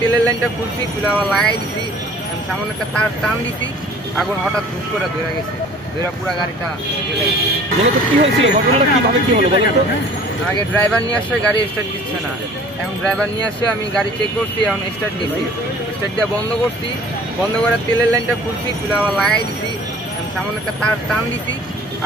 তেলের লাইনটা খুলছি, খুলে আবার লাগাই দিছি, সামনে একটা তার টান দিছি, আগুন হঠাৎ ধূপ করে ধরে গেছে, ধরে পুরো গাড়িটা জ্বলে গেছে। মূলত কি হয়েছিল, ঘটনাটা কিভাবে কি হলো বলেন তো? আগে ড্রাইভার নিয়ে আসছে, গাড়ি স্টার্ট দিচ্ছে না, এখন ড্রাইভার নিয়ে আসে, আমি গাড়ি চেক করছি, এখন স্টার্ট দিচ্ছি, স্টার্ট দিয়ে বন্ধ করছি, বন্ধ করে তেলের লাইনটা খুলছি, খুলে আবার লাগাই দিছি, সামনে একটা তার টান দিছি,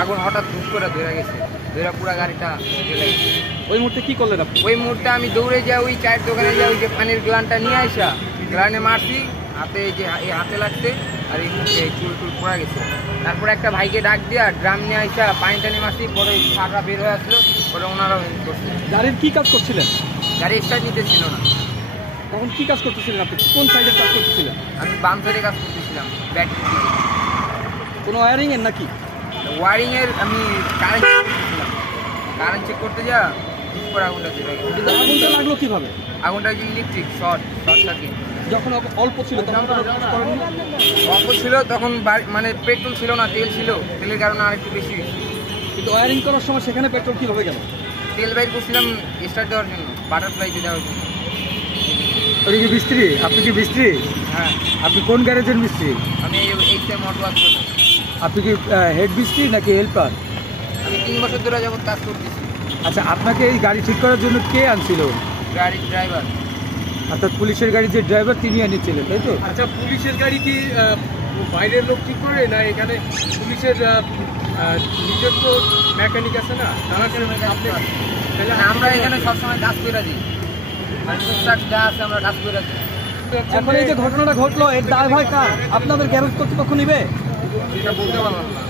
আগুন হঠাৎ ধূপ করে ধরে গেছে, ধরে পুরো গাড়িটা জ্বলে গেছে। ওই মুহূর্তে কি করলেন আপনি? ওই মুহূর্তে আমি দৌড়ে যাই, ওই চায়ের দোকানে যাই, ওই যে পানির গ্লানটা নিয়ে আসা, গ্লানে মারছি, হাতে যে এই হাতে লাগছে, আর এই মুখে চুল টুল পড়া গেছে। তারপরে একটা ভাইকে ডাক দিয়া ড্রাম নিয়ে আসা, পানি টানি মারছি, পরে ফাটা বের হয়ে আসলো, পরে ওনারাও হেল্প করছে। গাড়ির কি কাজ করছিলেন? গাড়ি স্টার্ট নিতে ছিল না। তখন কি কাজ করতেছিলেন আপনি? কোন সাইডের কাজ করতেছিলেন? আমি বাম সাইডে কাজ করতেছিলাম, ব্যাটারি দিকে। কোনো ওয়ারিং এর নাকি? ওয়ারিং এর আমি কারেন্ট চেক করতেছিলাম, কারেন্ট চেক করতে যা পরে আগুনটা ধরে গেছে। কিন্তু আগুনটা লাগলো কিভাবে? আগুনটা ইলেকট্রিক শর্ট সার্কিট। যখন অল্প ছিল তখন তো কাজ করেননি? অল্প ছিল তখন, মানে পেট্রোল ছিল না, তেল ছিল, তেলের কারণে আরেকটু বেশি হয়েছে। কিন্তু ওয়ারিং করার সময় সেখানে পেট্রোল কিভাবে গেল? তেল বাইর করছিলাম স্টার্ট দেওয়ার জন্য, বাটারফ্লাই দিয়ে দেওয়ার জন্য। আপনি কি মিস্ত্রি? আপনি কি মিস্ত্রি? হ্যাঁ, আপনি কোন গ্যারেজের মিস্ত্রি? আমি এই মোটর ওয়ার্ক করি। আপনি কি হেড মিস্ত্রি নাকি হেল্পার? আমি 3 বছর ধরে যাবত কাজ করতেছি। আচ্ছা, আপনাকে এই গাড়ি ঠিক করার জন্য কে আনছিল? গাড়ির ড্রাইভার। অর্থাৎ পুলিশের গাড়ি যে ড্রাইভার তিনি আনিয়েছিলেন, তাই তো? আচ্ছা, পুলিশের গাড়ি কি বাইরের লোক ঠিক করে না এখানে পুলিশের নিজস্ব মেকানিক আছে না, তারা আমরা এখানে সবসময় কাজ করে দিই, আর টুকটাক যা আছে আমরা কাজ করে দিই। এখন এই যে ঘটনাটা ঘটলো, এর ড্রাইভার কার? আপনাদের গ্যারেজ কর্তৃপক্ষ নিবে? এটা বলতে পারলাম না।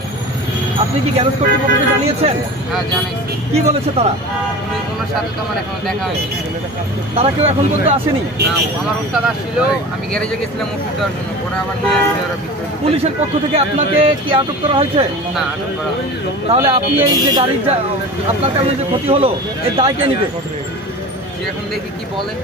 আপনি কি গ্যারেজ কর্তৃপক্ষকে জানিয়েছেন? হ্যাঁ, জানাইছি। কি বলেছে তারা? ওনার সাথে তো আমার এখনো দেখা হয়নি। তারা কেউ এখন পর্যন্ত আসেনি? না, আমার ওস্তাদ আসছিল, আমি গ্যারেজে গেছিলাম ওষুধ দেওয়ার জন্য, ওরা আবার নিয়ে আসছে, ওরা ভিতরে। পুলিশের পক্ষ থেকে আপনাকে কি আটক করা হয়েছে? না, আটক করা হয়নি। তাহলে আপনি এই যে গাড়ির আপনার তেমন যে ক্ষতি হলো, এর দায় কে নিবে? এখন দেখি কি বলে।